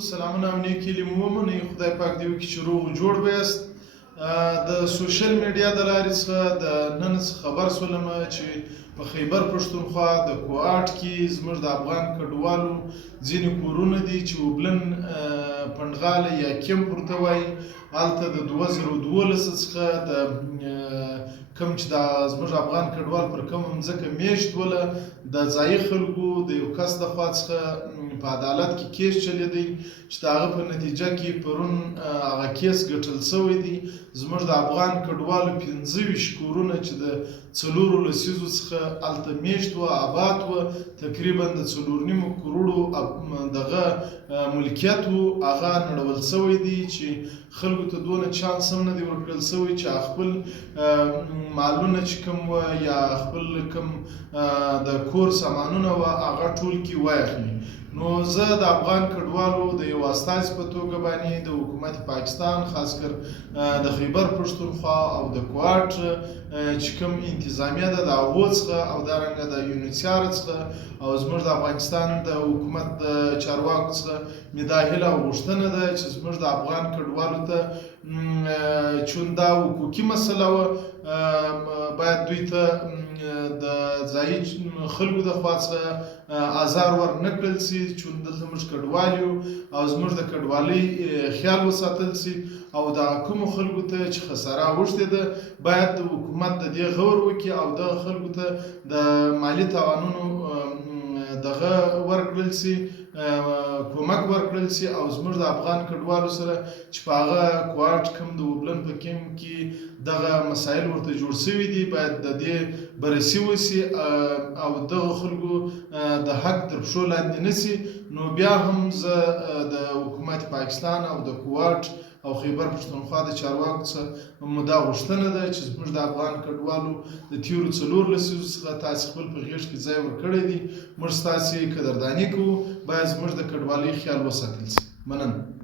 سلامونه او نیکې هیلې مو ومنئ. خدای پاک دې وکړي چې روغ جوړ به یاست. د سوشل میډیا د لارې څخه د نن خبر شولم چې په خیبر پښتونخوا د کوهاټ کې زموږ د افغان کډوالو ځینې کورونه دي چې وبلن پنډغاله یا کیمپ ورته وایي، هلته د 2012 څخه د کوم چې د زموږ افغان کډوال پر کوم ځمکه میشت وله د ځایي خلکو د یو کس د خوا څخه په عدالت کې کیس چلیدی چې د هغه په نتیجه کې پرون هغه کیس ګټل شوی دی. زموږ د افغان کډوالو 25 کورونه چې د 4 لسیزو څخه هلته میشت وه، آباد وه، تقریبا د 4.5 کروړو دغه ملکیت و، هغه نړول شوی دی چې خلکو ته دونه چانس هم نه دی ورکړل شوی چې خپل مالونه چې کوم وه یا خپل کوم د کور سامانونه وه هغه ټول کې واخلي. نو زه د افغان کډوالو د یو استازي په توګه باندې د حکومت پاکستان خاص کر د خیبر پښتونخوا او د کوهاټ چې کوم انتظامیه ده د هغو څخه او دارنګه د یونیسیار څخه او زموږ د افغانستان د حکومت د چارواکو څخه مې دا هیله او غوښتنه ده چې زموږ د افغان کډوالو ته چون دا حقوقي مسله وه، باید دوی ته د ځایي خلکو د خوا څخه ازار ور نه کړل سي، چون دلته موږ کډوال یو او زموږ د کډوالۍ خیال وساتل سي او د کومو خلکو ته چې خساره اوښتې ده باید حکومت د دې غور وکړي او دغه خلکو ته د مالي تاوانونو دغه ورکړل سي، کومک ورکړل سي او زموږ د افغان کډوالو سره چې په هغه کوهاټ کوم د وبلن په کیمپ کې دغه مسایل ورته جوړ شوي دي باید د دې بررسي وسي او دغه خلکو د حق تر پښو لاندې نه سي. نو بیا هم زه د حکومت پاکستان او د کوهاټ او خیبر پښتونخوا د چارواکو څخه مو دا غوښتنه ده چې زموږ د افغان کډوالو د تېرو 4 لسیزو څخه تاسې خپل په غېږ کې ځای ورکړی دی، موږ ستاسې قدرداني کوو، باید زموږ د کډوالۍ خیال وساتل سي. مننه.